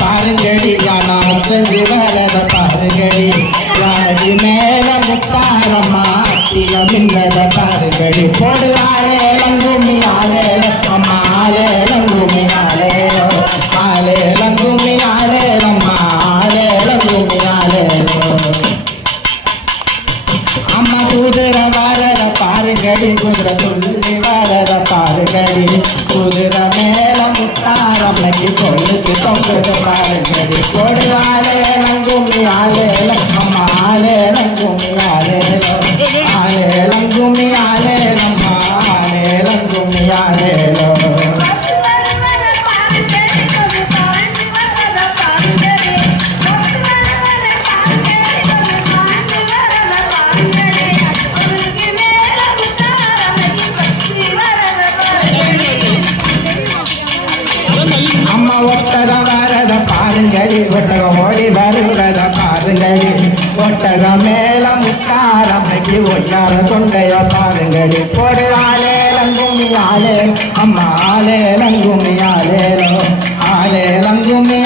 பாருங்கடி நான் செஞ்சு வரத பாருங்கடி. யாரடி மேல முத்தாரம்மா அத்தில மின்னத பாருங்கடி. போடுவாரே லங்குமி ஆளே அம்மா ஆளே லங்குமி ஆளே ஆளே லங்குமி ஆளே அம்மா ஆளே லங்குமி ஆளே அம்மா குதிரை வரத பாருங்கடி குதிரை துள்ளி வரத பாருங்கடி குதிரை மேல முத்தாரம்மைக்கு கொலுசு தொங்குது பாருங்கடி கொடு ஆளே லங்குமி ஆளே அம்மா ஆளே. ஒட்டகம் வரத பாருங்களே ஒட்டகம் ஓடி வருவத பாருங்களே ஒட்டகம் மேல முத்தாரமைக்கு ஒட்டார தொண்டைய பாருங்களே ஒரு ஆளே லங்குமி ஆளே அம்மா ஆளே லங்குமி ஆளேலோ ஆளே லங்குமி